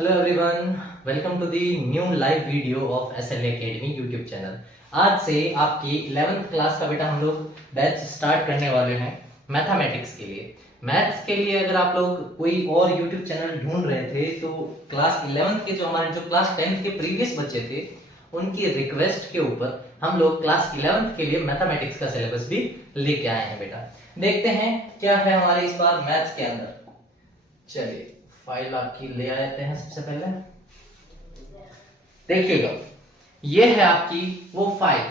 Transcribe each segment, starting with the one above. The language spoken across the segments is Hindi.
Hello everyone, welcome to the new live video of SL Academy YouTube channel. आज से आपकी 11th क्लास का बेटा हम लोग बैच स्टार्ट करने वाले हैं मैथमेटिक्स के लिए। मैथ्स के लिए अगर आप लोग कोई और यूट्यूब चैनल ढूंढ रहे थे तो क्लास 11th के जो क्लास 10th के प्रीवियस बच्चे थे उनकी रिक्वेस्ट के ऊपर हम लोग क्लास 11th के लिए मैथमेटिक्स का सिलेबस भी लेके आए हैं बेटा। देखते हैं क्या है हमारे इस बार मैथ्स के अंदर। चलिए फाइल आपकी ले आते हैं। सबसे पहले देखिएगा, ये है आपकी वो फाइल,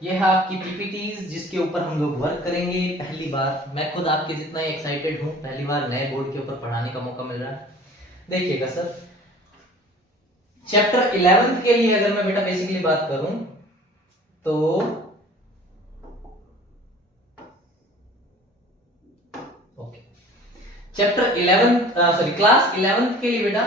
ये है आपकी पीपीटीज जिसके ऊपर हम लोग वर्क करेंगे। पहली बार मैं खुद आपके जितना ही एक्साइटेड हूं, पहली बार नए बोर्ड के ऊपर पढ़ाने का मौका मिल रहा है। देखिएगा सर, चैप्टर 11 के लिए अगर मैं बेटा बेसिकली बात करूं तो चैप्टर 11 क्लास 11 के लिए बेटा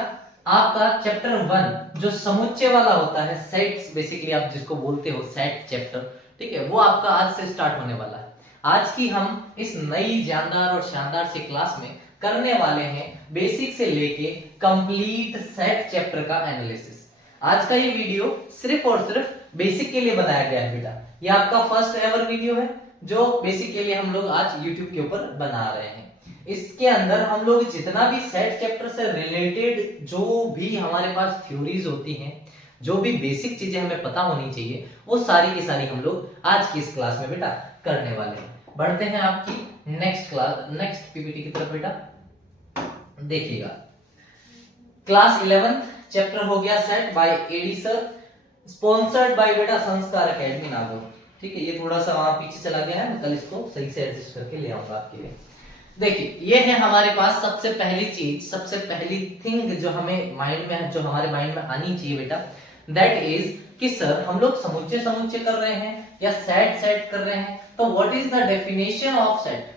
आपका चैप्टर 1 जो समुच्चय वाला होता है, सेट्स बेसिकली आप जिसको बोलते हो सेट चैप्टर, ठीक है, वो आपका आज से स्टार्ट होने वाला है। आज की हम इस नई जानदार और शानदार सी क्लास में करने वाले हैं बेसिक से लेके कंप्लीट सेट चैप्टर का एनालिसिस। आज का ये वीडियो सिर्फ और सिर्फ बेसिक के लिए बनाया गया है बेटा। ये आपका फर्स्ट एवर वीडियो है जो बेसिक के लिए हम लोग आज यूट्यूब के ऊपर बना रहे हैं। इसके अंदर हम लोग जितना भी सेट चैप्टर से रिलेटेड जो भी हमारे पास थ्योरीज होती हैं, जो भी बेसिक चीजें हमें पता होनी चाहिए, वो सारी की सारी हम लोग आज की इस क्लास में बेटा करने वाले हैं। बढ़ते हैं आपकी नेक्स्ट पीपीटी की तरफ बेटा। देखिएगा, क्लास 11 चैप्टर हो गया set by AD sir, sponsored by बेटा संस्कार एकेडमी नागौर। ठीक है, ये थोड़ा सा वहां पीछे चला गया है, मैं कल इसको सही से एडजस्ट करके ले आऊंगा आपके लिए। देखिए, ये है हमारे पास सबसे पहली चीज, सबसे पहली थिंग जो हमें माइंड में है, जो हमारे माइंड में आनी चाहिए बेटा, दैट इज कि सर हम लोग समुच्चय कर रहे हैं या सेट कर रहे हैं, तो what is the definition of set.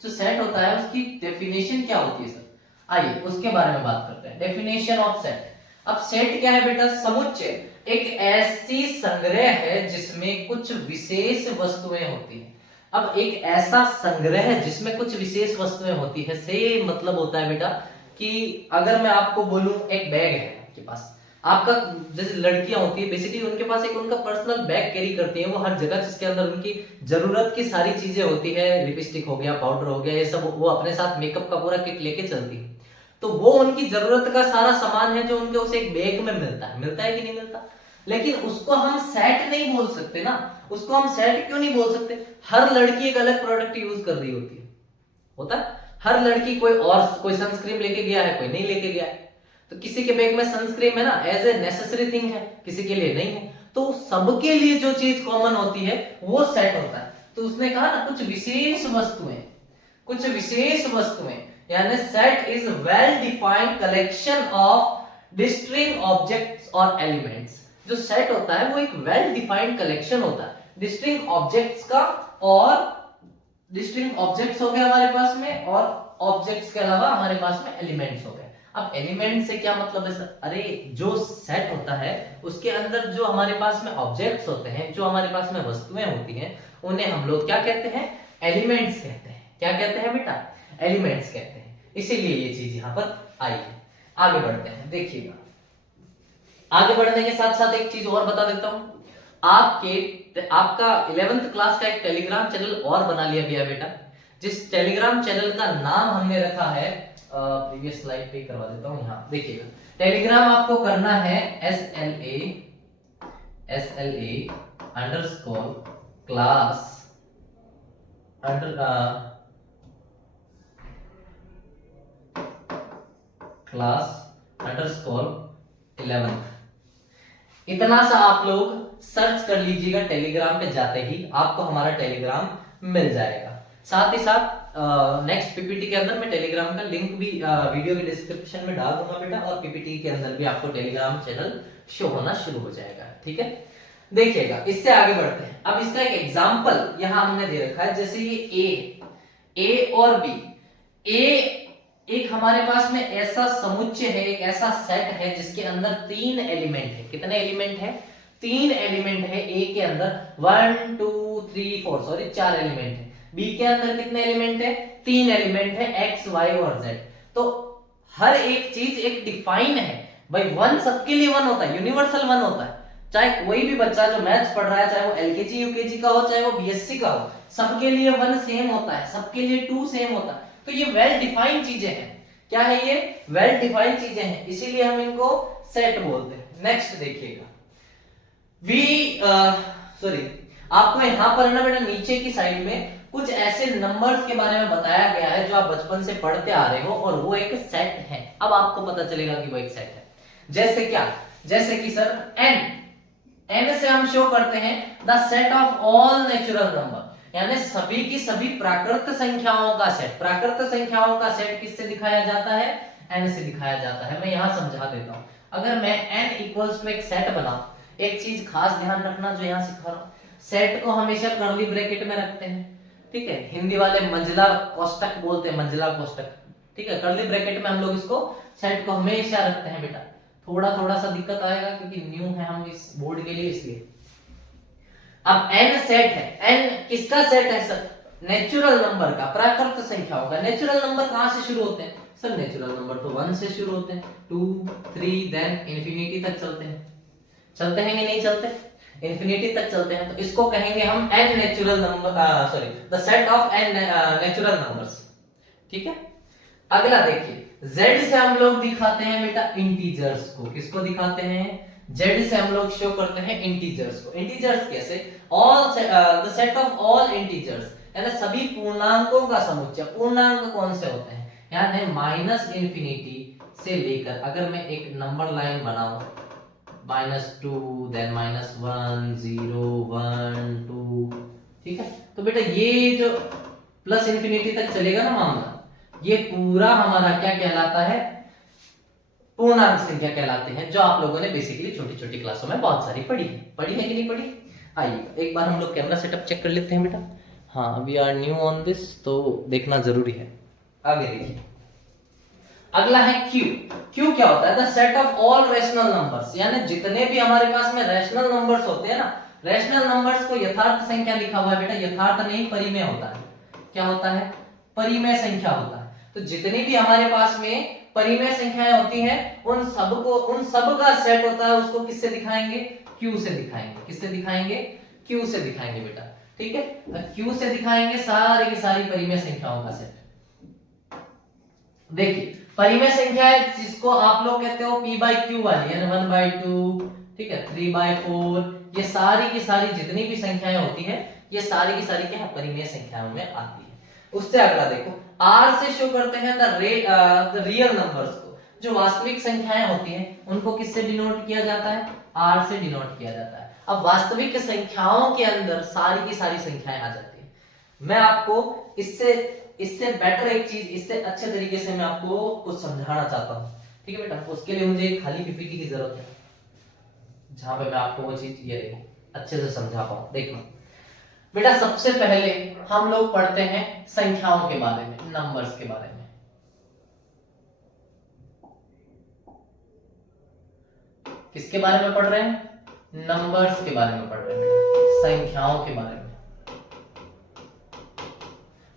जो सेट होता है उसकी डेफिनेशन क्या होती है सर, आइए उसके बारे में बात करते हैं। Definition of set. अब सेट क्या है बेटा? समुच्चय एक ऐसी संग्रह है जिसमें कुछ विशेष वस्तुएं होती हैं। अब एक ऐसा संग्रह जिसमें कुछ विशेष वस्तुएं होती है से मतलब होता है बेटा कि अगर मैं आपको बोलूं एक बैग है आपके पास, आपका जैसे लड़कियां होती है बेसिकली उनके पास एक उनका पर्सनल बैग कैरी करती है वो हर जगह, जिसके अंदर उनकी जरूरत की सारी चीजें होती है, लिपस्टिक हो गया, पाउडर हो गया, ये सब वो अपने साथ मेकअप का पूरा किट लेके चलती है। तो वो उनकी जरूरत का सारा सामान है जो उनके उस एक बैग में मिलता है कि नहीं मिलता। लेकिन उसको हम सेट नहीं बोल सकते ना। उसको हम सेट क्यों नहीं बोल सकते? हर लड़की एक अलग प्रोडक्ट यूज कर रही होती है, होता है। हर लड़की कोई सनस्क्रीन लेके गया है, कोई नहीं लेके गया है। तो किसी के बैग में सनस्क्रीन है ना, एज ए नेसेसरी थिंग है, किसी के लिए नहीं है। तो सबके लिए जो चीज कॉमन होती है वो सेट होता है। तो उसने कहा ना कुछ विशेष वस्तुएं यानी set is well defined collection of distinct objects और एलिमेंट्स। जो सेट होता है वो एक वेल डिफाइंड कलेक्शन होता है डिस्टिंक्ट ऑब्जेक्ट्स का, और डिस्टिंक्ट ऑब्जेक्ट्स हो गए हमारे पास में, और ऑब्जेक्ट्स के अलावा हमारे पास में एलिमेंट्स हो गए। अब एलिमेंट से क्या मतलब है सर? अरे जो सेट होता है उसके अंदर जो हमारे पास में ऑब्जेक्ट्स होते हैं, जो हमारे पास में वस्तुएं होती हैं, उन्हें हम लोग क्या कहते हैं? एलिमेंट्स कहते हैं। क्या कहते हैं बेटा? एलिमेंट्स कहते हैं। इसीलिए ये चीज यहां पर आई है। आगे बढ़ते हैं। देखिएगा, आगे बढ़ने के साथ साथ एक चीज और बता देता हूं, आपका 11th क्लास का एक टेलीग्राम चैनल और बना लिया गया बेटा, जिस टेलीग्राम चैनल का नाम हमने रखा है, प्रीवियस स्लाइड पे करवा देता हूं। यहाँ देखिएगा, टेलीग्राम आपको करना है SLA_class_11। इतना सा आप लोग सर्च कर लीजिएगा, टेलीग्राम पे जाते ही आपको हमारा टेलीग्राम मिल जाएगा। साथ ही साथ नेक्स्ट पीपीटी के अंदर मैं टेलीग्राम का लिंक भी वीडियो के डिस्क्रिप्शन में डाल दूंगा बेटा, और पीपीटी के अंदर भी आपको टेलीग्राम चैनल शो होना शुरू हो जाएगा। ठीक है, देखिएगा, इससे आगे बढ़ते हैं। अब इसका एक एग्जांपल यहां हमने दे रखा है, जैसे ये ए और बी। ए एक हमारे पास में ऐसा समुच्चय है, एक ऐसा सेट है जिसके अंदर 3 एलिमेंट है। कितने एलिमेंट है? 3 एलिमेंट है। ए के अंदर 1 2 3 4 सॉरी 4 एलिमेंट है। बी के अंदर कितने एलिमेंट है? 3 एलिमेंट है, एक्स वाई और जेड। तो हर एक चीज एक डिफाइन है, भाई वन सबके लिए वन होता है, यूनिवर्सल वन होता है। चाहे कोई भी बच्चा जो मैथ्स पढ़ रहा है, चाहे वो एलकेजी यूकेजी का हो, चाहे वो बीएससी का हो, सबके लिए वन सेम होता है, सबके लिए टू सेम होता है। तो ये वेल डिफाइंड चीजें हैं। क्या है ये? वेल डिफाइंड चीजें हैं, इसीलिए हम इनको सेट बोलते हैं। नेक्स्ट देखिएगा, सॉरी, आपको यहां पर ना बेटा नीचे की साइड में कुछ ऐसे नंबर्स के बारे में बताया गया है जो आप बचपन से पढ़ते आ रहे हो, और वो एक सेट है। अब आपको पता चलेगा कि वो एक सेट है। जैसे क्या? जैसे कि सर n से हम शो करते हैं the set of all natural number, यानी सभी की सभी प्राकृत संख्याओं का सेट। प्राकृत संख्याओं का सेट किससे दिखाया जाता है? n से दिखाया जाता है। मैं यहां समझा देता हूं। अगर मैं n इक्वल्स टू एक सेट बनाऊं, एक चीज खास ध्यान रखना जो यहां सिखा रहा हूं, सेट को हमेशा कर्ली ब्रैकेट में रखते हैं, ठीक है। हिंदी वाले मंझला कोष्टक बोलते हैं, मंझला कोष्टक, ठीक है। कर्ली ब्रैकेट में हम लोग इसको सेट को हमेशा रखते हैं बेटा। थोड़ा थोड़ा सा दिक्कत आएगा क्योंकि न्यू है हम इस बोर्ड के लिए, इसलिए। अब n सेट है, n किसका सेट है सर? नेचुरल नंबर का, प्राकृत संख्याओं का। नेचुरल नंबर कहां से शुरू होते हैं सर? नेचुरल नंबर तो 1 से शुरू होते हैं, 2 3 देन इंफिनिटी तक चलते हैं। चलते हैं कि नहीं चलते? इंफिनिटी तक चलते हैं। तो इसको कहेंगे हम n natural number, sorry, the set of n natural numbers, ठीक है। अगला देखिए, z से हम लोग दिखाते हैं बेटा इंटीजर्स को। किसको दिखाते हैं? z से हम लोग शो करते हैं इंटीजर्स को। इंटीजर्स कैसे? All the set of all integers, यानी सभी पूर्णांकों का समुच्चय। पूर्णांक कौन से होते हैं? यानी माइनस इंफिनिटी से लेकर, अगर मैं एक नंबर लाइन बनाऊं, -2 देन -1 0 1 2, ठीक है। तो बेटा ये जो प्लस इंफिनिटी तक चलेगा ना मामला, ये पूरा हमारा क्या कहलाता है? पूर्णांक संख्या कहलाते हैं, जो आप लोगों ने बेसिकली छोटी छोटी क्लासों में बहुत सारी पढ़ी है। पढ़ी है कि नहीं पढ़ी? आइए एक बार हम लोग कैमरा सेटअप चेक कर लेते हैं बेटा। हाँ, we are new on this, तो देखना जरूरी है। आगे देखिए, अगला है Q। Q क्या होता है? The set of all rational numbers, यानी जितने भी हमारे पास में रैशनल नंबर्स होते हैं ना, रैशनल नंबर्स को यथार्थ संख्या लिखा हुआ है बेटा, यथार्थ नहीं परिमेय होता है। क्या होता है? परिमेय संख्या होता है। तो जितनी भी हमारे पास में परिमेय संख्याएं होती हैं, उन सब का सेट होता है, उसको किससे दिखाएंगे? Q से दिखाएंगे। किससे दिखाएंगे? Q से दिखाएंगे बेटा, ठीक है। Q से दिखाएंगे सारी की सारी परिमेय संख्याओं का सेट। देखिए, परिमेय संख्या है जिसको आप लोग कहते हो p/q वाली, यानी 1/2, ठीक है, 3/4, ये सारी की सारी जितनी भी संख्याएं होती हैं, ये सारी की सारी क्या परिमेय संख्याओं में आती है। उससे अगला देखो, r से शो करते हैं द रियल नंबर्स को। जो वास्तविक संख्याएं होती हैं उनको किससे डिनोट किया जाता है? r से डिनोट किया जाता है। अब वास्तविक संख्याओं के अंदर सारी की सारी संख्याएं आ जाती है। मैं आपको इससे बेटर एक चीज, इससे अच्छे तरीके से मैं आपको कुछ समझाना चाहता हूँ, ठीक है बेटा। उसके लिए मुझे एक खाली पीपीटी की जरूरत है, जहां पे मैं आपको वो चीज ये अच्छे से समझा पाऊँ। देखो बेटा, सबसे पहले हम लोग पढ़ते हैं संख्याओं के बारे में, नंबर्स के बारे में। किसके बारे में पढ़ रहे हैं? नंबर्स के बारे में पढ़ रहे हैं, संख्याओं के बारे में,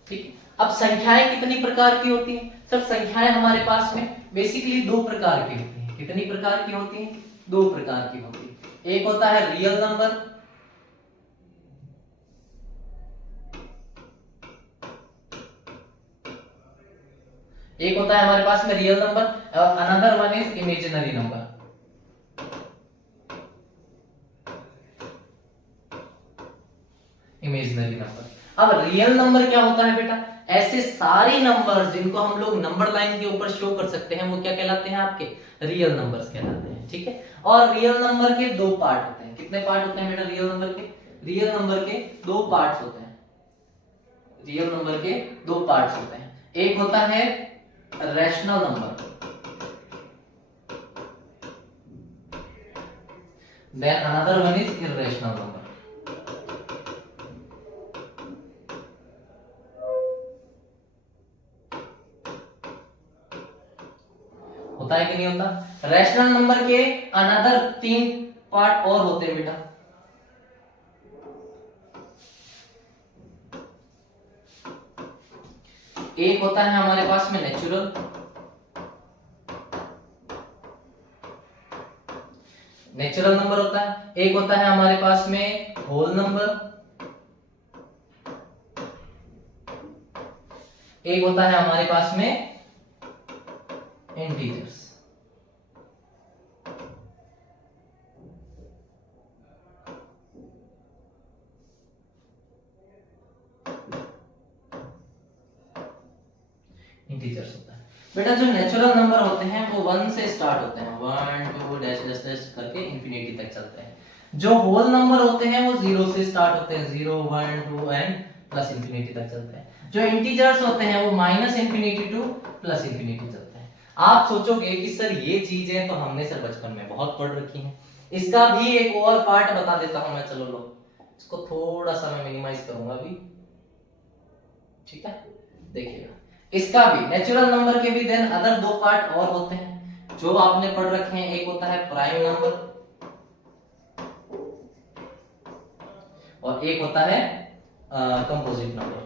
ठीक। अब संख्याएं कितनी प्रकार की होती हैं सर? संख्याएं हमारे पास में बेसिकली दो प्रकार की होती हैं। कितनी प्रकार की होती हैं? दो प्रकार की होती है। एक होता है रियल नंबर, एक होता है हमारे पास में रियल नंबर, और another one is imaginary number. Imaginary number. अब रियल नंबर क्या होता है बेटा? ऐसे सारे नंबर जिनको हम लोग नंबर लाइन के ऊपर शो कर सकते हैं, वो क्या कहलाते हैं? आपके रियल नंबर्स कहलाते हैं, ठीक है। और रियल नंबर के दो पार्ट होते हैं। कितने पार्ट होते हैं बेटा रियल नंबर के? रियल नंबर के दो पार्ट्स होते हैं। रियल नंबर के दो पार्ट्स होते हैं। एक होता है rational number, then another one is irrational number. होता है कि नहीं होता? रैशनल नंबर के अनदर तीन पार्ट और होते हैं बेटा। एक होता है हमारे पास में नेचुरल, नेचुरल नंबर होता है, एक होता है हमारे पास में होल नंबर, एक होता है हमारे पास में इंटीजर्स। इंटीजर्स होता है बेटा। जो नेचुरल नंबर होते हैं वो 1 से स्टार्ट होते हैं, 1 2 डैश डैश डैश करके इंफिनिटी तक चलते हैं। जो होल नंबर होते हैं वो 0 से स्टार्ट होते हैं, 0 1 2 एंड प्लस इंफिनिटी तक चलते हैं। जो इंटीजर्स होते हैं वो minus infinity two plus infinity चलते हैं। आप सोचोगे कि सर ये चीजें तो हमने सर बचपन में बहुत पढ़ रखी हैं, इसका भी एक और पार्ट बता देता हूं मैं। चलो लो, इसको थोड़ा सा मैं मिनिमाइज करूंगा अभी, ठीक है। देखिएगा, इसका भी नेचुरल नंबर के भी देन अदर दो पार्ट और होते हैं जो आपने पढ़ रखे हैं। एक होता है प्राइम नंबर और एक होता है कंपोजिट नंबर।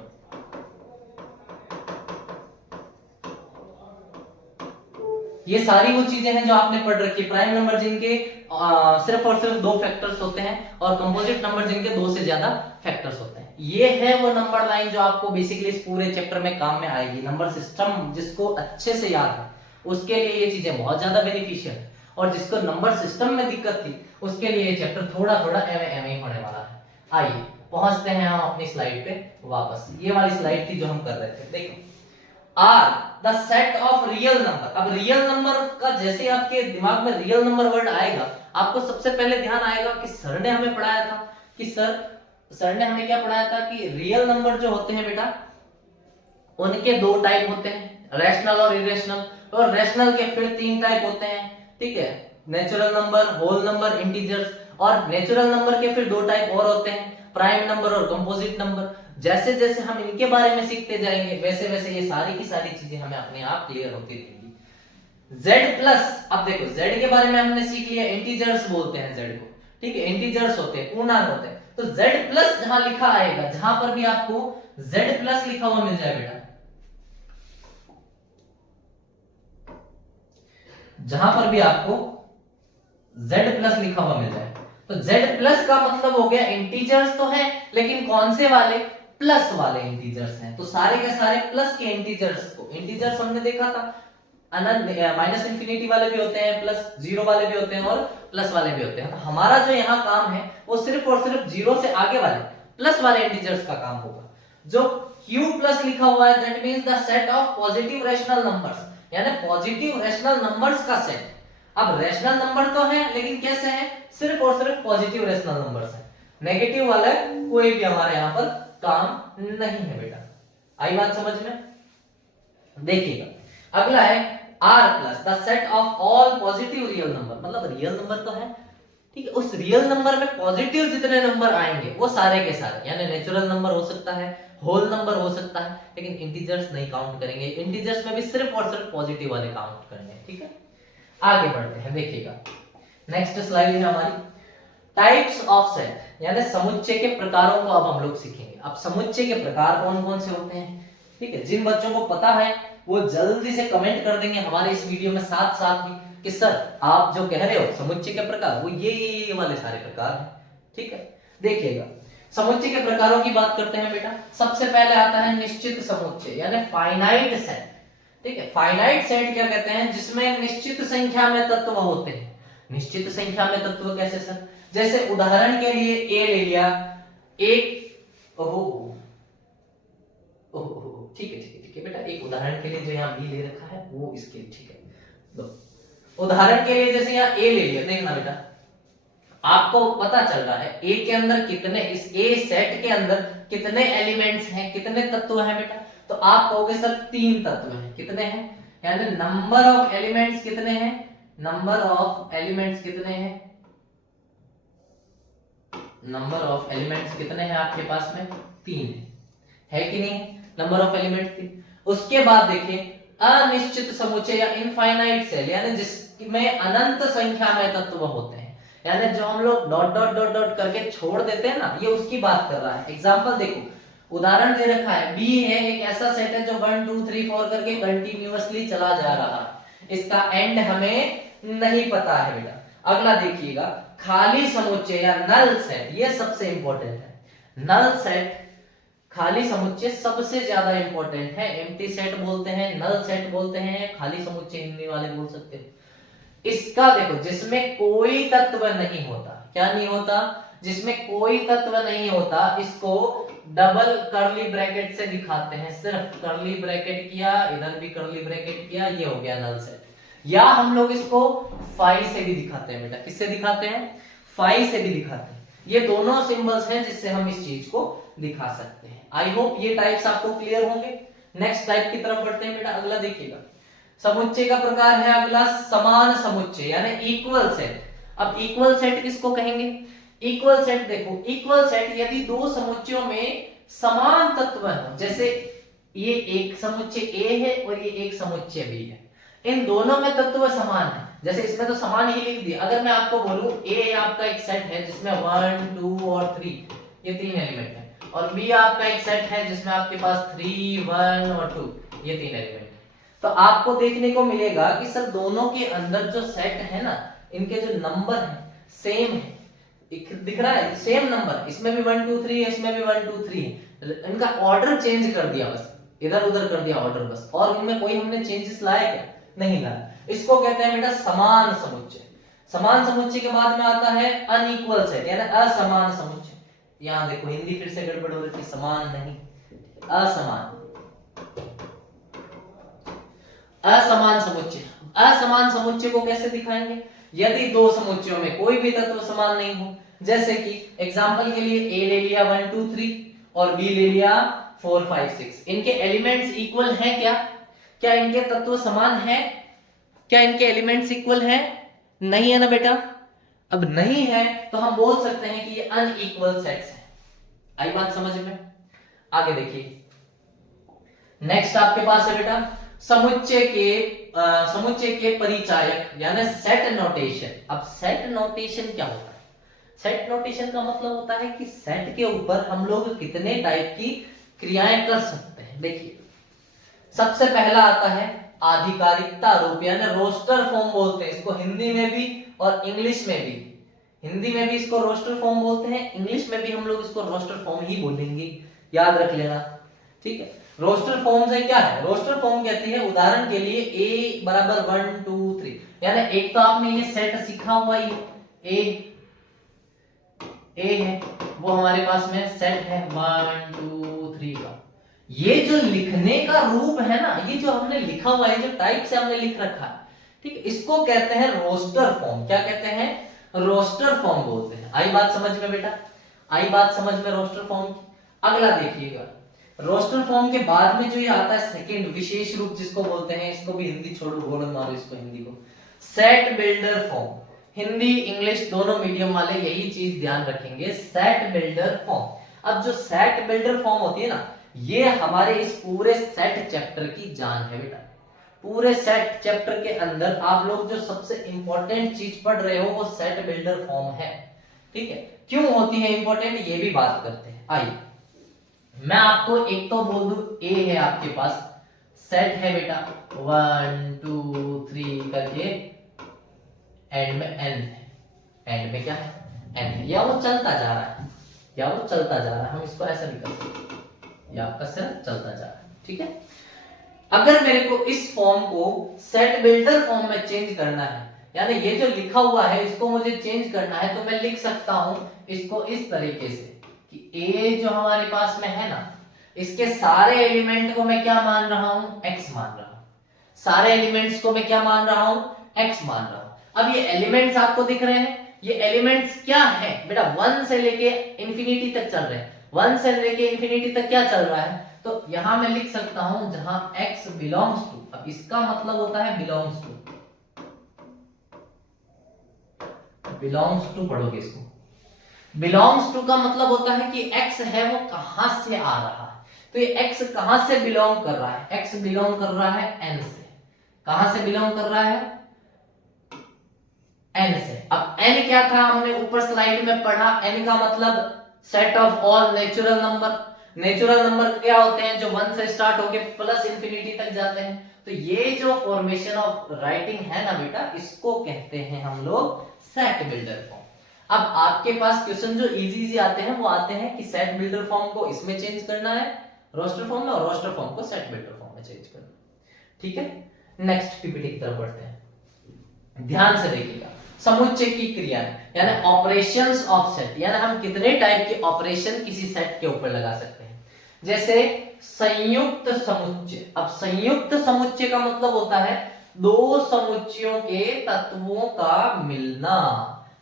ये सारी वो चीजें हैं जो आपने पढ़ रखी है। प्राइम नंबर जिनके सिर्फ और सिर्फ 2 फैक्टर्स होते हैं और कंपोजिट नंबर जिनके 2 से ज्यादा फैक्टर्स होते हैं। ये है वो नंबर लाइन जो आपको बेसिकली इस पूरे चैप्टर में काम में आएगी। नंबर सिस्टम जिसको अच्छे से याद है उसके लिए ये चीजें बहुत ज्यादा बेनिफिशियल है, और जिसको नंबर सिस्टम में दिक्कत थी उसके लिए ये चैप्टर थोड़ा थोड़ा एवं होने वाला है। आइए पहुंचते हैं हम अपनी स्लाइड पे वापस। ये वाली स्लाइड थी जो हम कर रहे थे। देखो, are the set of real number. अब रियल नंबर का जैसे आपके दिमाग में रियल नंबर वर्ड आएगा, आपको सबसे पहले ध्यान आएगा कि सर ने हमें पढ़ाया था कि सर ने हमें क्या पढ़ाया था कि रियल नंबर जो होते हैं बेटा उनके 2 टाइप होते हैं, रैशनल और इरेशनल। और रैशनल के फिर 3 टाइप होते हैं, ठीक है, natural number, whole number, integers. और नेचुरल नंबर के फिर 2 टाइप और होते हैं, प्राइम नंबर और कंपोजिट नंबर। जैसे जैसे हम इनके बारे में सीखते जाएंगे वैसे वैसे ये सारी की सारी चीजें हमें अपने आप क्लियर होती रहेंगी। Z प्लस, अब देखो Z के बारे में हमने सीख लिया, इंटीजर्स बोलते हैं Z को, ठीक है, इंटीजर्स होते हैं, पूर्णांक होते हैं। तो Z प्लस जहां लिखा आएगा, जहां पर भी आपको Z प्लस लिखा हुआ मिल जाए बेटा, जहां पर भी आपको Z प्लस लिखा हुआ मिल जाए, तो Z प्लस का मतलब हो गया इंटीजर्स तो है, लेकिन कौन से वाले, प्लस वाले इंटीजर्स हैं। तो सारे के सारे प्लस के इंटीजर्स को, इंटीजर्स हमने देखा था अनंत माइनस इंफिनिटी वाले भी होते हैं, प्लस 0 वाले भी होते हैं और प्लस वाले भी होते हैं। तो हमारा जो यहाँ काम है वो सिर्फ और सिर्फ 0 से आगे वाले प्लस वाले इंटीजर्स का काम होगा। जो Q प्लस लिखा हुआ है that means the set of positive rational numbers, यानी पॉजिटिव रैशनल नंबर्स का सेट। अब रैशनल नंबर तो है लेकिन कैसे है, सिर्फ और सिर्फ पॉजिटिव रैशनल नंबर्स है, नेगेटिव वाला कोई भी हमारे यहाँ पर काम नहीं है बेटा। आई बात समझ में? देखिएगा अगला है R plus the set of all positive real number. मतलब रियल नंबर तो है, ठीक है, उस रियल नंबर में पॉजिटिव जितने नंबर आएंगे वो सारे के सारे, यानी नेचुरल नंबर हो सकता है, होल नंबर हो सकता है, लेकिन इंटीजर्स नहीं काउंट करेंगे। इंटीजर्स में भी सिर्फ और सिर्फ पॉजिटिव वाले काउंट करेंगे, ठीक है। आगे बढ़ते हैं, देखिएगा नेक्स्ट स्लाइड है हमारी टाइप्स ऑफ सेट, यानी समुच्चय के प्रकारों को अब हम लोग सीखेंगे। अब समुच्चय के प्रकार कौन कौन से होते हैं, ठीक है। जिन बच्चों को पता है वो जल्दी से कमेंट कर देंगे हमारे इस वीडियो में साथ साथ ही कि सर आप जो कह रहे हो समुच्चय के प्रकार, वो ये वाले सारे प्रकार हैं, ठीक है। देखिएगा समुच्चय के प्रकारों की बात करते हैं बेटा। सबसे पहले आता है निश्चित समुच्चय, यानी फाइनाइट सेट, ठीक है। फाइनाइट सेट क्या कहते हैं, जिसमें निश्चित संख्या में तत्व होते हैं। निश्चित संख्या में तत्व कैसे सर, जैसे उदाहरण के लिए ए ले लिया, एक ओहो ठीक है ठीक है बेटा, एक उदाहरण के लिए जो यहाँ बी ले रखा है वो इसके, ठीक है। उदाहरण के लिए जैसे यहाँ ए ले लिया, देखना बेटा आपको पता चल रहा है ए के अंदर कितने, इस ए सेट के अंदर कितने एलिमेंट्स हैं, कितने तत्व हैं बेटा। तो आप कहोगे सर 3 तत्व हैं, कितने हैं, यानी नंबर ऑफ एलिमेंट्स कितने हैं, नंबर ऑफ एलिमेंट्स कितने हैं, नंबर ऑफ एलिमेंट्स कितने हैं आपके पास में, 3 है कि नहीं, नंबर ऑफ एलिमेंट्स 3। उसके बाद देखिए अनिश्चित समुच्चय या इनफाइनाइट सेल, यानी जिसमें अनंत संख्या में तत्व होते हैं, यानी जो हम लोग डॉट डॉट डॉट डॉट करके छोड़ देते हैं ना, ये उसकी बात कर रहा है। एग्जांपल देखो, उदाहरण दे रखा है बी है, एक ऐसा सेट है जो 1 2 3 4 करके कंटिन्यूअसली चला जा रहा है, इसका एंड हमें नहीं पता है बेटा। अगला देखिएगा, खाली समुच्चय या नल सेट, ये सबसे इंपॉर्टेंट है। नल सेट, खाली समुच्चय सबसे ज्यादा इंपॉर्टेंट है। एम्प्टी सेट बोलते हैं, नल सेट बोलते हैं, खाली समुच्चय हिंदी वाले बोल सकते हो। इसका देखो, जिसमें कोई तत्व नहीं होता, क्या नहीं होता, जिसमें कोई तत्व नहीं होता, इसको डबल कर्ली ब्रैकेट से दिखाते हैं। सिर्फ कर्ली ब्रैकेट किया, इधर भी कर्ली ब्रैकेट किया, ये हो गया नल सेट। या हम लोग इसको फाई से भी दिखाते हैं बेटा। किससे दिखाते हैं? फाई से भी दिखाते हैं। ये दोनों सिंबल्स हैं जिससे हम इस चीज को दिखा सकते हैं। आई होप ये टाइप्स आपको क्लियर होंगे। नेक्स्ट टाइप की तरफ बढ़ते हैं बेटा। अगला देखिएगा, समुच्चय का प्रकार है अगला समान समुच्चय यानी इक्वल सेट। अब इक्वल सेट किसको कहेंगे? इक्वल सेट देखो, इक्वल सेट यदि दो समुच्चयों में समान तत्व है, जैसे ये एक समुच्चय ए है और ये एक समुच्चय बी है, इन दोनों में तत्व समान है। जैसे इसमें तो समान ही लिख दिया। अगर मैं आपको बोलूं ए आपका एक सेट है जिसमें 1 2 और 3 ये 3 एलिमेंट है, और बी आपका एक सेट है जिसमें आपके पास 3 1 और 2 ये 3 एलिमेंट है, तो आपको देखने को मिलेगा कि सर दोनों के अंदर जो सेट है ना, इनके जो नंबर है सेम है। दिख रहा है सेम नंबर, इसमें भी 1 2 3 है, इसमें भी 1 2 3 है। इनका ऑर्डर चेंज कर दिया, बस इधर उधर कर दिया ऑर्डर बस, और इनमें कोई हमने चेंजेस लाए क्या? नहीं लाया। इसको कहते हैं बेटा समान समुच्चय। समान समुच्चय के बाद में आता है अनइक्वल सेट यानी असमान समुच्चय। यहां देखो हिंदी फिर से गड़बड़ हो रही थी, समान नहीं असमान। असमान समुच्चय, असमान समुच्चय को कैसे दिखाएंगे? यदि दो समुच्चयों में कोई भी तत्व समान नहीं हो, जैसे कि एग्जांपल के लिए ए ले लिया 1 2 3 और बी ले लिया 4 5 6, इनके एलिमेंट्स इक्वल हैं क्या? क्या इनके तत्व समान हैं? क्या इनके एलिमेंट्स इक्वल हैं? नहीं है ना बेटा। अब नहीं है तो हम बोल सकते हैं कि ये अनइक्वल सेट्स हैं। आई बात समझ में? आगे देखिए, नेक्स्ट आपके पास है बेटा समुच्चय के परिचायक यानी सेट नोटेशन। अब सेट नोटेशन क्या होता है? सेट नोटेशन का मतलब होता है कि सेट के ऊपर हम लोग कितने टाइप की क्रियाएं कर सकते हैं। देखिए, सबसे पहला आता है आधिकारिकता रूप यानी रोस्टर फॉर्म बोलते हैं इसको, हिंदी में भी और इंग्लिश में भी। हिंदी में भी इसको रोस्टर फॉर्म बोलते हैं, इंग्लिश में भी हम लोग इसको रोस्टर फॉर्म ही बोलेंगे, याद रख लेना, ठीक है। रोस्टर फॉर्म से क्या है? रोस्टर फॉर्म कहती है उदाहरण के लिए a बराबर 1 2 3, यानी एक तो आपने ये सेट सीखा हुआ ही ए है, वो हमारे पास में सेट है 1 2 3 का। ये जो लिखने का रूप है ना, ये जो हमने लिखा हुआ है, जो टाइप से हमने लिख रखा है, ठीक है, इसको कहते हैं रोस्टर फॉर्म। क्या कहते हैं? रोस्टर फॉर्म बोलते हैं। आई बात समझ में बेटा? आई बात समझ में रोस्टर फॉर्म की? अगला देखिएगा, रोस्टर फॉर्म के बाद में जो ये आता है सेकंड विशेष रूप जिसको बोलते हैं, इसको भी हिंदी छोड़ो, घोड़ मारो इसको हिंदी को, set builder form. Hindi English दोनों मीडियम वाले यही चीज ध्यान रखेंगे, सेट बिल्डर फॉर्म। अब जो सेट बिल्डर फॉर्म होती है ना, ये हमारे इस पूरे सेट चैप्टर की जान है बेटा। पूरे सेट चैप्टर के अंदर आप लोग जो सबसे इंपॉर्टेंट चीज पढ़ रहे हो वो सेट बिल्डर फॉर्म है, ठीक है। क्यों होती है इंपॉर्टेंट, ये भी बात करते हैं। आइए मैं आपको एक तो बोल दूं, ए है आपके पास, सेट है बेटा 1 2 3 करके, एंड में एन है, एंड में क्या है? एन है, या वो चलता जा रहा है, या वो चलता जा रहा है, हम इसको ऐसा भी कर सकते हैं, या आपका सिर्फ चलता जा रहा है, ठीक है। अगर मेरे को इस फॉर्म को सेट बिल्डर फॉर्म में चेंज करना है, यानी ये जो लिखा हुआ है इसको मुझे चेंज करना है, तो मैं लिख सकता हूं इसको इस तरीके से कि ए जो हमारे पास में है ना, इसके सारे एलिमेंट को मैं क्या मान रहा हूं? x मान रहा हूं। सारे एलिमेंट्स को मैं क्या मान रहा हूं? x मान रहा हूं। अब ये एलिमेंट्स आपको दिख रहे हैं, ये एलिमेंट्स क्या है बेटा? 1 से लेके इंफिनिटी तक चल रहे हैं। 1 से लेके इंफिनिटी तक क्या चल रहा है? तो यहां मैं लिख सकता हूं जहां x बिलोंग्स टू, अब इसका मतलब होता है बिलोंग्स टू, बिलोंग्स टू पढ़ोगे इसको। बिलोंग्स टू का मतलब होता है कि x है वो कहां से आ रहा है, तो ये x कहां से बिलोंग कर रहा है? x बिलोंग कर रहा है n से। कहां से बिलोंग कर रहा है? n से। अब n क्या था? हमने ऊपर स्लाइड में पढ़ा, n का मतलब set of all natural number. Natural number क्या होते हैं? जो 1 से स्टार्ट होके प्लस इंफिनिटी तक जाते हैं। तो ये जो फॉर्मेशन ऑफ राइटिंग है ना बेटा, इसको कहते हैं हम लोग सेट बिल्डर फॉर्म। अब आपके पास क्वेश्चन जो इजी आते हैं वो आते हैं कि सेट बिल्डर फॉर्म को इसमें चेंज करना है रोस्टर फॉर्म में, और रोस्टर फॉर्म को सेट बिल्डर फॉर्म में चेंज करना है। ठीक है, नेक्स्ट पीपीटी की तरफ बढ़ते हैं। ध्यान से देखिएगा, समुच्चय की क्रिया यानी ऑपरेशंस ऑफ सेट, यानी हम कितने टाइप के ऑपरेशन किसी सेट के ऊपर लगा सकते हैं। जैसे संयुक्त समुच्चय। अब संयुक्त समुच्चय का मतलब होता है दो समुच्चयों के तत्वों का मिलना,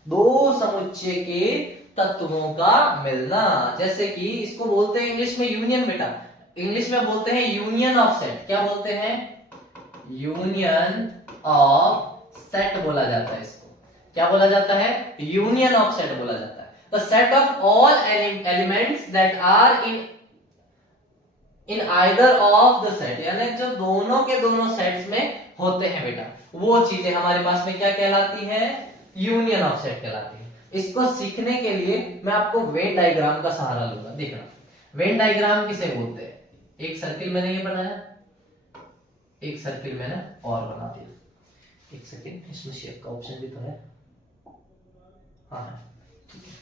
दो समुच्चय के तत्वों का मिलना। जैसे कि इसको बोलते हैं इंग्लिश में यूनियन बेटा, इंग्लिश में बोलते हैं यूनियन ऑफ सेट। क्या बोलते हैं? यूनियन ऑफ सेट बोला जाता है इसको। क्या बोला जाता है? यूनियन ऑफ सेट बोला जाता है। The set of all elements that are in either of the set, यानी जो दोनों के दोनों सेट्स में होते हैं बेटा, वो चीजें हमारे पास में क्या कहलाती है? यूनियन ऑफ सेट कहलाती है। इसको सीखने के लिए मैं आपको वेन डायग्राम का सहारा लूंगा। देखना, वेन डायग्राम किसे बोलते हैं? एक सर्किल मैंने ये बनाया, एक सर्किल मैंने और बना दिया। एक सेकेंड, इसमें शेप का ऑप्शन भी तो है। हाँ ठीक है,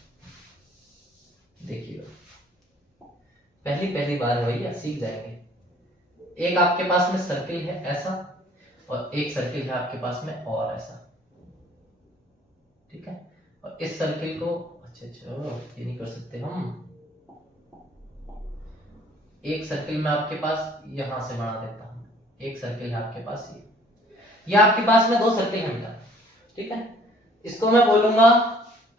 देखिएगा, पहली बार है भैया, सीख जाएंगे। एक आपके पास में सर्किल है ऐसा, और एक सर्किल है आपके पास में और ऐसा, ठीक है। और इस सर्किल को अच्छा ये नहीं कर सकते हम। एक सर्किल में आपके पास यहां से बना देता हूं, एक सर्किल है आपके पास ये आपके पास में दो सर्किल है बेटा, ठीक है। इसको मैं बोलूंगा,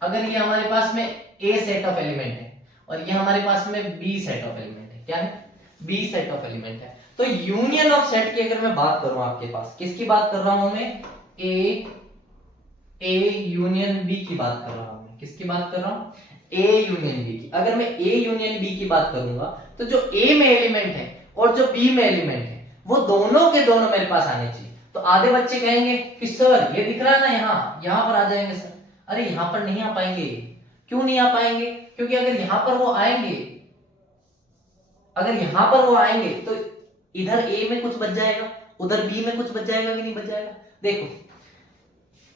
अगर ये हमारे पास में ए सेट ऑफ एलिमेंट है और ये हमारे पास में बी सेट ऑफ एलिमेंट है। क्या है? बी सेट ऑफ एलिमेंट है। तो यूनियन ऑफ सेट की अगर मैं बात करूं आपके पास, किसकी बात कर रहा हूं मैं? ए यूनियन बी की बात कर रहा हूं मैं। किसकी बात कर रहा हूं? ए यूनियन बी की। अगर मैं ए यूनियन बी की बात करूंगा तो जो ए में एलिमेंट है और जो बी में एलिमेंट है वो दोनों के दोनों मेरे पास आने चाहिए। तो आधे बच्चे कहेंगे कि सर ये दिख रहा है ना, यहां पर आ जाएंगे सर। अरे यहां पर नहीं आ पाएंगे। क्यों नहीं आ पाएंगे? क्योंकि अगर यहां पर वो आएंगे, अगर यहां पर वो आएंगे तो इधर ए में कुछ बच जाएगा, उधर बी में कुछ बच जाएगा कि नहीं बच जाएगा? देखो,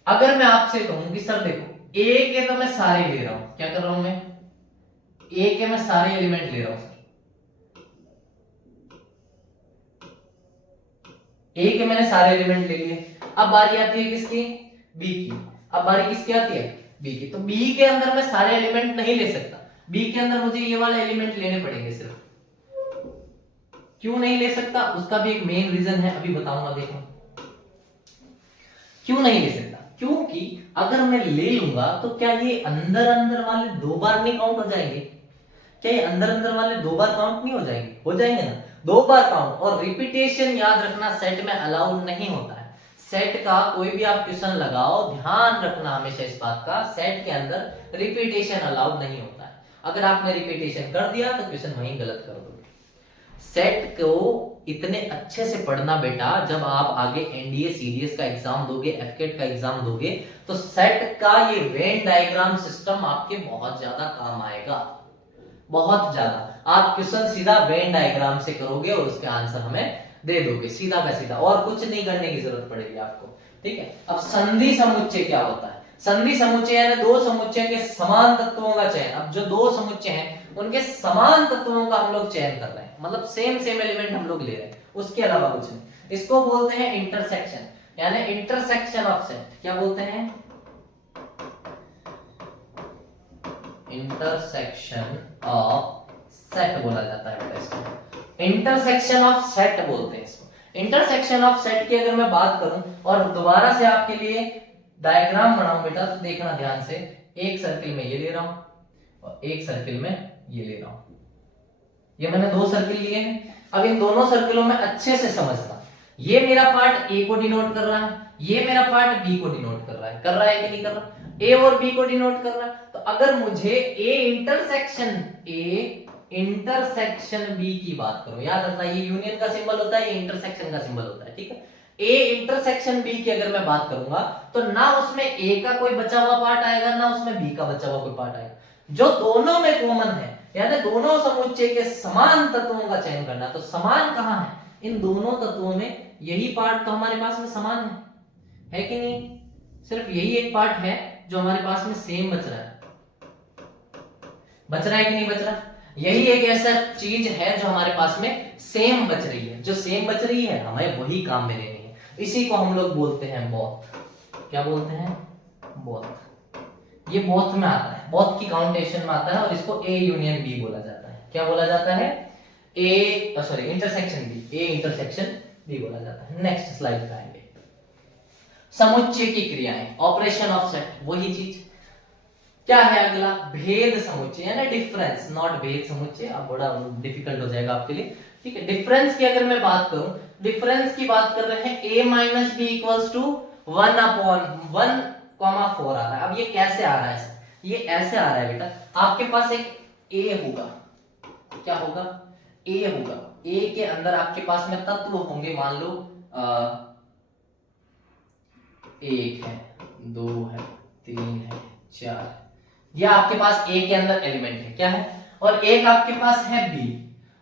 अगर मैं आपसे कहूं कि सर देखो ए के तो मैं सारे ले रहा हूं, क्या कर रहा हूं मैं? ए के मैं सारे एलिमेंट ले रहा हूं सर। ए के मैंने सारे एलिमेंट ले लिए। अब बारी आती है किसकी? बी की। अब बारी किसकी आती है? बी की। तो बी के अंदर मैं सारे एलिमेंट नहीं ले सकता, बी के अंदर मुझे ये वाले एलिमेंट लेने पड़ेंगे सिर्फ। क्यों नहीं ले सकता? उसका भी एक मेन रीजन है, अभी बताऊंगा। देखो क्यों नहीं ले सकता, क्योंकि अगर मैं ले लूंगा तो क्या ये अंदर अंदर वाले दो बार नहीं काउंट हो जाएंगे? क्या ये अंदर अंदर वाले दो बार काउंट नहीं हो जाएंगे? हो जाएंगे ना, दो बार काउंट। और रिपीटेशन याद रखना सेट में अलाउड नहीं होता है। सेट का कोई भी आप क्वेश्चन लगाओ, ध्यान रखना हमेशा इस बात का, सेट के अंदर रिपीटेशन अलाउड नहीं होता है। अगर आपने रिपीटेशन कर दिया तो क्वेश्चन वहीं गलत कर दोगे। सेट को इतने अच्छे से पढ़ना बेटा, जब आप आगे एनडीए सीडीएस का एग्जाम दोगे, एफकेट का एग्जाम दोगे, तो सेट का ये वेन डायग्राम सिस्टम आपके बहुत ज्यादा काम आएगा, बहुत ज्यादा। आप क्वेश्चन सीधा वेन डायग्राम से करोगे और उसके आंसर हमें दे दोगे सीधा का सीधा, और कुछ नहीं करने की जरूरत पड़ेगी आपको, ठीक है। अब संधि समुच्चय क्या होता है? संधि समुच्चय यानी दो समुच्चय के समान तत्वों का चयन। अब जो दो समुच्चय हैं उनके समान तत्वों का हम लोग चयन कर रहे हैं, मतलब सेम एलिमेंट हम लोग ले रहे हैं, उसके अलावा कुछ नहीं। इसको बोलते हैं इंटरसेक्शन, यानी इंटरसेक्शन ऑफ सेट। क्या बोलते हैं? इंटरसेक्शन ऑफ सेट बोला जाता है इसको, इंटरसेक्शन ऑफ सेट बोलते हैं इसको। इंटरसेक्शन ऑफ सेट की अगर मैं बात करूं और दोबारा से आपके लिए डायग्राम बनाऊं बेटा, तो देखना ध्यान से। एक सर्किल में ये ले रहा हूं और एक सर्किल में ये ले रहा हूं, ये मैंने दो सर्किल लिए हैं। अब इन दोनों सर्किलों में अच्छे से समझना, ये मेरा पार्ट ए को डिनोट कर रहा है, ये मेरा पार्ट बी को डिनोट कर रहा है कि नहीं कर रहा? ए और बी को डिनोट कर रहा है। तो अगर मुझे ए इंटरसेक्शन बी की बात करूं, याद रखना ये यूनियन का सिंबल होता है, ये इंटरसेक्शन का सिंबल होता है, ठीक है। ए इंटरसेक्शन बी की अगर मैं बात करूंगा तो ना उसमें ए का कोई बचा हुआ पार्ट आएगा, ना उसमें बी का बचा हुआ कोई पार्ट आएगा। जो दोनों में कॉमन है, यानी दोनों समुच्चय के समान तत्वों का चयन करना। तो समान कहां है? इन दोनों तत्वों में यही पार्ट तो हमारे पास में समान है कि नहीं? सिर्फ यही एक पार्ट है जो हमारे पास में सेम बच रहा है। बच रहा है कि नहीं बच रहा? यही एक ऐसा चीज है जो हमारे पास में सेम बच रही है। जो सेम बच रही है हमें वही काम में लेनी है। इसी को हम लोग बोलते हैं बोथ। क्या बोलते हैं? बोथ। ये बोथ में आता है, बोथ की काउंटेशन में आता है और इसको ए यूनियन बी बोला जाता है। क्या बोला जाता है? Intersection B, A intersection B बोला जाता है। नेक्स्ट स्लाइड पे आएंगे। समुच्चय की क्रियाएं, ऑपरेशन ऑफ सेट, वही चीज। क्या है अगला? भेद समुच्चय, यानी डिफरेंस, नॉट भेद समुच्चय। अब बड़ा डिफिकल्ट हो जाएगा आपके लिए, ठीक है। डिफरेंस की अगर मैं बात करूं, डिफरेंस की बात कर रहे हैं, a minus B equals to 1/1,4 आ रहा है। अब ये कैसे आ रहा है? ये ऐसे आ रहा है बेटा, आपके पास एक a होगा। क्या होगा? a होगा। a के अंदर आपके पास में तत्व होंगे, मान लो 1 है, 2 है, 3 है, 4 है। ये आपके पास a के अंदर एलिमेंट है, क्या है? और एक आपके पास है b,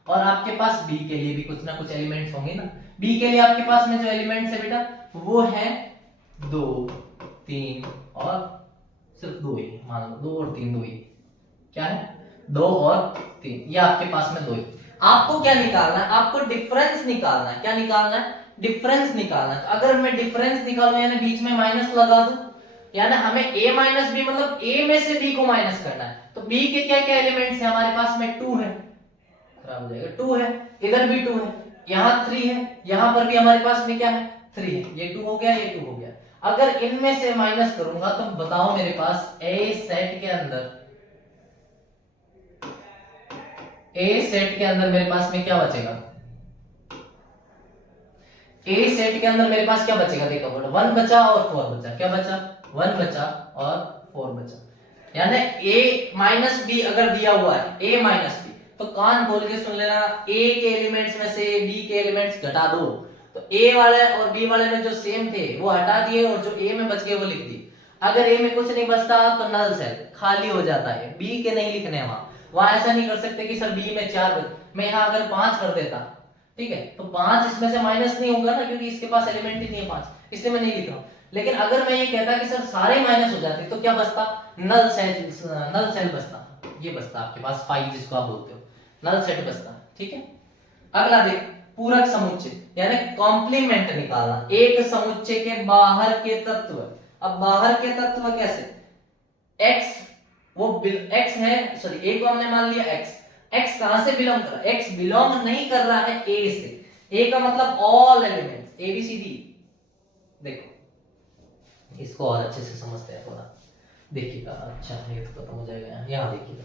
और आपके पास b के लिए भी कुछ ना कुछ एलिमेंट्स होंगे ना। b के लिए आपके पास में जो एलिमेंट्स है बेटा वो है 2, 3 और सिर्फ 2 ही, मान लो 2 और 3, 2 ही। क्या है? 2 और 3, ये आपके पास में 2 ही। आपको क्या निकालना है? आपको डिफरेंस निकालना है। क्या निकालना है? डिफरेंस निकालना है। तो अगर मैं डिफरेंस निकालूं यानी बीच में माइनस लगा दूं, यानी हमें a माइनस बी मतलब a में से b को माइनस करना है। तो b के क्या क्या एलिमेंट्स है हमारे पास में? 2 है, खराब हो जाएगा, 2 है, इधर भी 2 है, यहाँ 3 है, यहाँ पर भी हमारे पास में क्या है? 3 है। ये 2 हो गया, ये 2 हो गया। अगर इनमें से माइनस करूंगा तो बताओ मेरे पास a सेट के अंदर मेरे पास में क्या बचेगा? a सेट के अंदर मेरे पास क्या बचेगा? देखो 1 बचा और 4 बचा। क्या बचा? 1 बचा और 4 बचा। यानी a माइनस बी अगर दिया हुआ है, a माइनस बी, तो कान खोल के सुन लेना, a के एलिमेंट्स में से b के एलिमेंट्स घटा दो। तो a वाले और b वाले में जो सेम थे वो हटा दिए और जो a में बच गए वो लिख दिए। अगर a में कुछ नहीं बचता तो नल सेल खाली हो जाता है, b के नहीं लिखने वहां ऐसा नहीं कर सकते कि सर b में 4 मैं यहाँ अगर 5 कर देता, ठीक है, तो 5 इसमें से माइनस नहीं होगा ना, क्योंकि इसके पास एलिमेंट ही नहीं है 5, इसलिए मैं नहीं लिख रहा हूं। लेकिन अगर मैं ये कहता कि सर सारे माइनस हो जाते तो क्या बचता? नल सेल बचता। ये बचता आपके पास 5, जिसको आप बोलते हो नल सेट बचता, ठीक है। अगला देख, पूरक समुच्चय यानी कॉम्प्लीमेंट निकालना, एक समुच्चय के बाहर के तत्व। अब बाहर के तत्व कैसे? x वो x है, सॉरी a को हमने मान लिया x, x कहां से बिलोंग कर रहा है? x बिलोंग नहीं कर रहा है a से। a का मतलब all elements a b c d। देखो इसको और अच्छे से समझते हैं थोड़ा, देखिएगा। अच्छा ये तो खत्म हो जाएगा, यहाँ देखिएगा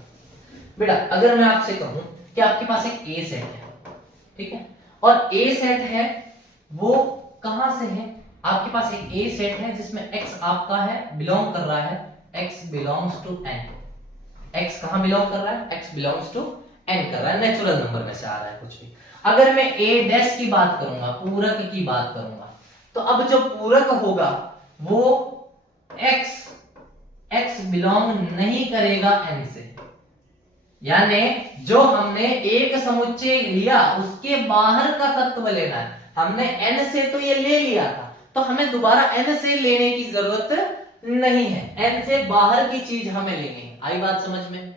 बेटा। अगर मैं आपसे कहूं कि आपके पास एक a सेट है, ठीक है, और a सेट है वो कहां से है? आपके पास एक a सेट है जिसमें x आपका है, बिलोंग कर रहा है, x belongs to n। x कहां बिलोंग कर रहा है? x बिलोंग्स टू n कर रहा है, नेचुरल नंबर में से आ रहा है कुछ भी। अगर मैं a डैश की बात करूंगा, पूरक की बात करूंगा, तो अब जो पूरक होगा वो x बिलोंग नहीं करेगा n से। यानी जो हमने एक समुच्चय लिया उसके बाहर का तत्व लेना है। हमने n से तो ये ले लिया था, तो हमें दोबारा n से लेने की जरूरत नहीं है, n से बाहर की चीज हमें लेनी है। आई बात समझ में?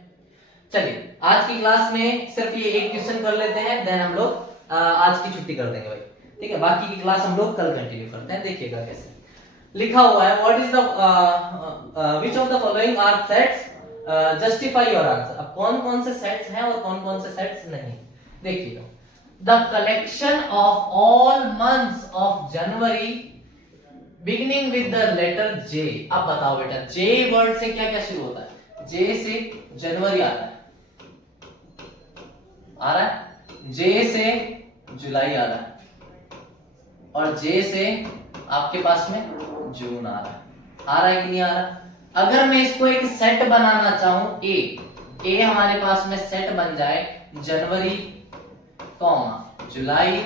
चलिए आज की क्लास में सिर्फ ये एक क्वेश्चन कर लेते हैं, देन हम लोग आज की छुट्टी कर देंगे भाई, ठीक है। बाकी की क्लास हम लोग कल कंटिन्यू करते हैं। देखिएगा कैसे लिखा हुआ है, what is the which of the following are sets, justify your answer. अब कौन कौन से सेट्स हैं और कौन कौन से सेट्स नहीं, देखिएगा। The collection of all months of January beginning with the letter J। अब बताओ बेटा J वर्ड से क्या क्या शुरू होता है? J से जनवरी आता है, आ रहा है, J से जुलाई आ रहा है, और J से आपके पास में जून आ रहा है कि नहीं आ रहा? अगर मैं इसको एक सेट बनाना चाहूं, A हमारे पास में सेट बन जाए जनवरी कॉमा जुलाई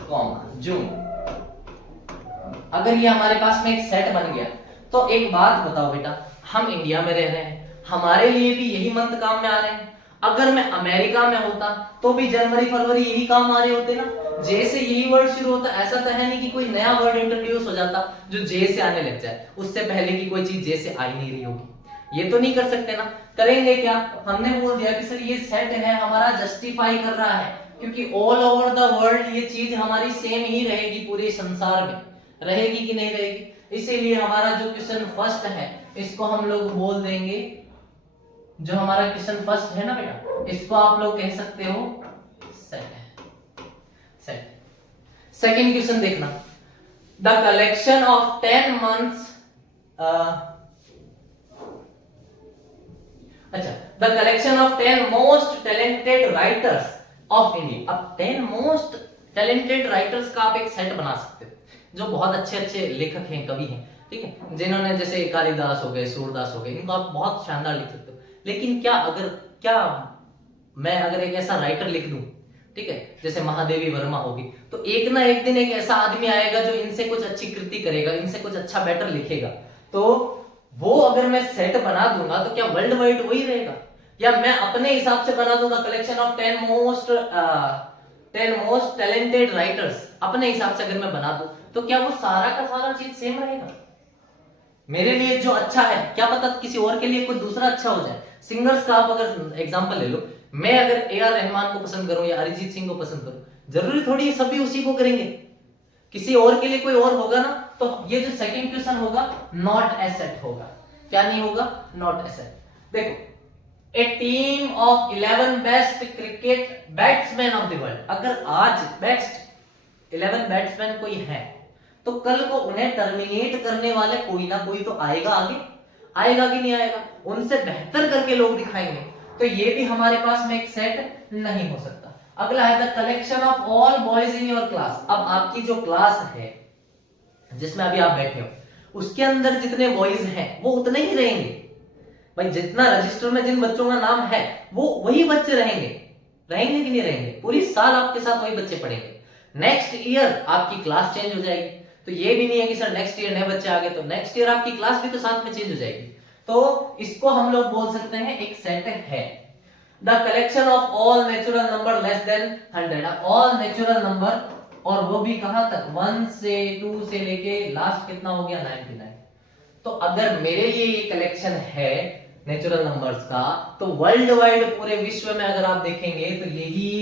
कॉमा जून। अगर ये हमारे पास में एक सेट बन गया तो एक बात बताओ बेटा, हम इंडिया में रह रहे हैं, हमारे लिए भी यही मंथ काम में आ रहे हैं। अगर मैं अमेरिका में होता तो भी जनवरी फरवरी यही काम आ रहे होते ना, जे से यही वर्ड शुरू होता, ऐसा तो है नहीं कि कोई नया वर्ड इंट्रोड्यूस हो जाता जो जे से आने लग जाए, उससे पहले की कोई चीज जे से आ ही नहीं रही होगी। ये तो नहीं कर सकते ना। करेंगे क्या, हमने बोल दिया कि सर ये सेट है हमारा, जस्टिफाई कर रहा है क्योंकि ऑल ओवर द वर्ल्ड ये चीज हमारी सेम ही रहेगी, पूरे संसार में रहेगी कि नहीं रहेगी। इसीलिए हमारा जो क्वेश्चन फर्स्ट है इसको हम लोग बोल देंगे, जो हमारा क्वेश्चन फर्स्ट है ना बेटा, इसको आप लोग कह सकते हो सेट। सेट। सेकंड क्वेश्चन देखना, द कलेक्शन ऑफ 10 मंथ्स, अच्छा, the collection of 10 most talented writers of India. अब 10 मोस्ट टैलेंटेड राइटर्स का आप एक सेट बना सकते हो, जो बहुत अच्छे अच्छे लेखक हैं, कवि हैं, ठीक है, जिन्होंने जैसे कालिदास हो गए, सूरदास हो गए, इनको आप बहुत शानदार लिख सकते हो। लेकिन क्या मैं अगर एक ऐसा राइटर लिख दूं, ठीक है, जैसे महादेवी वर्मा होगी, तो एक ना एक दिन एक ऐसा आदमी आएगा जो इनसे कुछ अच्छी कृति करेगा, इनसे कुछ अच्छा बेटर लिखेगा, तो वो अगर मैं सेट बना दूंगा तो क्या वर्ल्ड वाइड वही रहेगा, या मैं अपने हिसाब से बना दूंगा collection of 10 most talented writers, अपने हिसाब से अगर मैं बना दूं तो क्या वो सारा का सारा चीज सेम रहेगा? मेरे लिए जो अच्छा है, क्या पता किसी और के लिए कोई दूसरा अच्छा हो जाए। सिंगर्स का आप अगर एग्जांपल ले लो, मैं अगर ए.आर. रहमान को पसंद करूं या अरिजीत सिंह को पसंद करूं, जरूरी थोड़ी सभी उसी को करेंगे, किसी और के लिए कोई और होगा ना। तो ये जो सेकंड क्वेश्चन होगा नॉट एसेट होगा। क्या नहीं होगा? Not a set. देखो, a team of 11 best cricket batsman of the world, अगर आज बेस्ट 11 बैट्समैन कोई है तो कल को उन्हें टर्मिनेट करने वाले कोई ना कोई तो आएगा आगे, आएगा कि नहीं आएगा? उनसे बेहतर करके लोग दिखाएंगे, तो ये भी हमारे पास में एक सेट नहीं हो सकता। अगला है the collection of all boys in your class. अब आपकी जो क्लास है जिसमें अभी आप बैठे हो, उसके अंदर जितने बॉयज हैं वो उतने ही रहेंगे भाई, जितना रजिस्टर में जिन बच्चों का नाम है वो वही बच्चे रहेंगे, रहेंगे कि नहीं रहेंगे? पूरी साल आपके साथ वही बच्चे पढ़ेंगे। नेक्स्ट ईयर आपकी क्लास चेंज हो जाएगी, तो ये भी नहीं है कि सर नेक्स्ट ईयर नए बच्चे आ गए, तो नेक्स्ट ईयर आपकी क्लास भी तो साथ में चेंज हो जाएगी। तो इसको हम लोग बोल सकते हैं एक सेट है। The collection of all natural number less than 100, all natural number, और वो भी कहां तक? 1 से 2 से लेके लास्ट कितना हो गया? 99। तो अगर मेरे लिए ये कलेक्शन है नेचुरल नंबर्स का, तो वर्ल्ड वाइड पूरे विश्व में अगर आप देखेंगे तो यही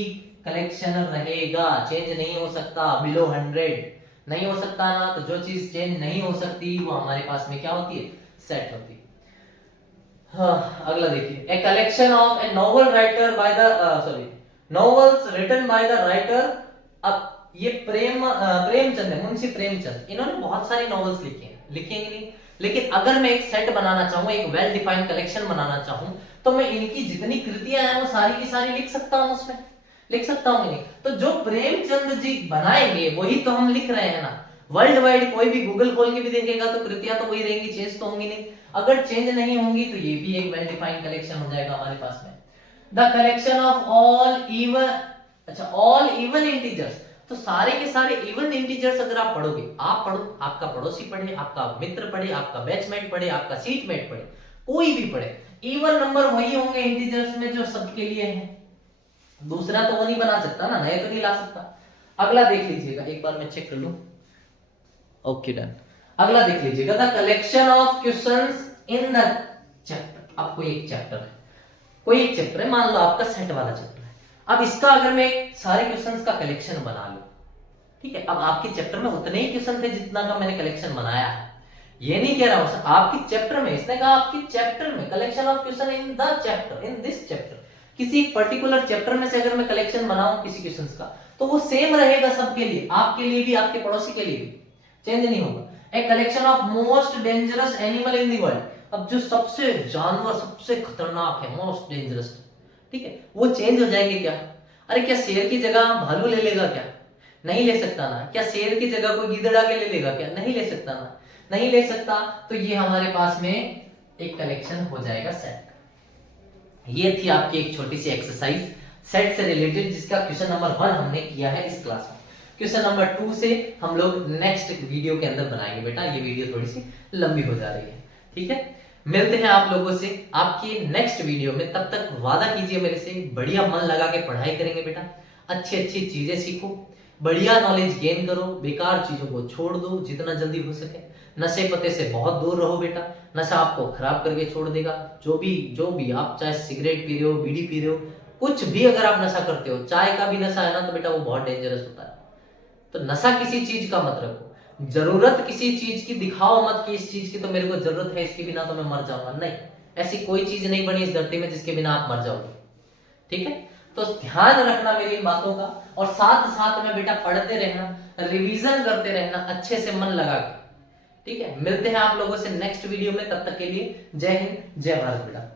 कलेक्शन रहेगा, चेंज नहीं हो सकता। बिलो 100 नहीं हो सकता ना, तो जो चीज चेंज नहीं हो सकती वो हमारे पास में क्या होती है? सेट होती है। हाँ, अगला देखिए, a collection of a novel writer by the novels written by the writer. अब ये प्रेमचंद है, मुंशी प्रेमचंद, इन्होंने बहुत सारी नॉवेल्स लिखी हैं, लिखेंगे नहीं, लेकिन अगर मैं एक सेट बनाना चाहूँ, एक वेल डिफाइंड कलेक्शन बनाना चाहूँ, तो मैं इनकी जितनी कृतियां हैं वो सारी की सारी लिख सकता हूँ, उसमें लिख सकता हूँ नहीं। तो जो प्रेमचंद जी बनाएंगे वही तो हम लिख रहे हैं ना। वर्ल्ड वाइड कोई भी गूगल खोल के भी देखेगा तो कृतियां तो वही रहेंगी, चेंज तो होंगी नहीं। अगर चेंज नहीं होंगी तो ये भी एक वेल डिफाइंड कलेक्शन हो जाएगा हमारे पास में। The collection of all even, अच्छा, ऑल इवन इंटीजर्स, तो सारे के सारे इवन इंटीजर्स अगर आप पढ़ोगे, आप पढ़ो, आपका पड़ोसी पढ़े, आपका मित्र पढ़े, आपका बैचमेट पढ़े, आपका सीटमेट पढ़े, कोई भी पढ़े, इवन नंबर वही होंगे इंटीजर्स में जो सबके लिए है। दूसरा तो वो नहीं बना सकता ना, नए तो नहीं ला सकता। अगला देख लीजिएगा, एक बार मैं चेक कर लूं। Okay, done. अगला देख लीजिएगा, the collection of questions in the chapter. अब कोई एक चैप्टर है, कोई एक चैप्टर है, मान लो आपका सेट वाला चैप्टर है। अब इसका अगर मैं सारे क्वेश्चंस का कलेक्शन बना लूं, ठीक है, अब आपके चैप्टर में उतने ही क्वेश्चन थे जितना का मैंने कलेक्शन बनाया है। ये नहीं कह रहा हूं आपके चैप्टर में, इसने कहा आपके चैप्टर में collection of question in the chapter, in this chapter. किसी पर्टिकुलर चैप्टर में से अगर मैं कलेक्शन बनाऊं किसी क्वेश्चंस का, तो वो सेम रहेगा सबके लिए, आपके लिए भी, आपके पड़ोसी के लिए भी, चेंज नहीं होगा। A collection of most dangerous animal in the world. अब जो सबसे जानवर सबसे खतरनाक है, मोस्ट डेंजरस, ठीक है, वो चेंज हो जाएंगे क्या? अरे क्या शेर की जगह भालू ले लेगा क्या? नहीं ले सकता ना। क्या शेर की जगह कोई गीदड़ आके ले लेगा क्या? नहीं ले सकता ना, नहीं ले सकता। तो ये हमारे पास में एक कलेक्शन हो जाएगा सेट। ये थी आपकी एक छोटी सी एक्सरसाइज सेट से रिलेटेड, जिसका क्वेश्चन नंबर 1 हमने किया है इस क्लास में। क्वेश्चन नंबर 2 से हम लोग नेक्स्ट वीडियो के अंदर बनाएंगे बेटा, ये वीडियो थोड़ी सी लंबी हो जा रही है, ठीक है। मिलते हैं आप लोगों से आपकी नेक्स्ट वीडियो में, तब तक वादा कीजिए मेरे से, बढ़िया मन लगा के पढ़ाई करेंगे बेटा, अच्छी अच्छी चीजें सीखो, बढ़िया नॉलेज गेन करो, बेकार चीजों को छोड़ दो जितना जल्दी हो सके। नशे पते से बहुत दूर रहो बेटा, नशा आपको खराब करके छोड़ देगा। जो भी आप चाहे सिगरेट पी रहे हो, बीड़ी पी रहे हो, कुछ भी अगर आप नशा करते हो, चाय का भी नशा है ना, तो बेटा वो बहुत डेंजरस होता है। तो नशा किसी चीज का मत रखो, जरूरत किसी चीज की दिखाओ मत कि इस चीज की तो मेरे को जरूरत है, इसके बिना तो मैं मर जाऊंगा। नहीं, ऐसी कोई चीज नहीं बनी इस धरती में जिसके बिना आप मर जाओगे। ठीक है, तो ध्यान रखना मेरी इन बातों का, और साथ साथ में बेटा पढ़ते रहना, रिवीजन करते रहना अच्छे से मन लगा के। ठीक है, मिलते हैं आप लोगों से नेक्स्ट वीडियो में, तब तक के लिए जय हिंद जय भारत बेटा।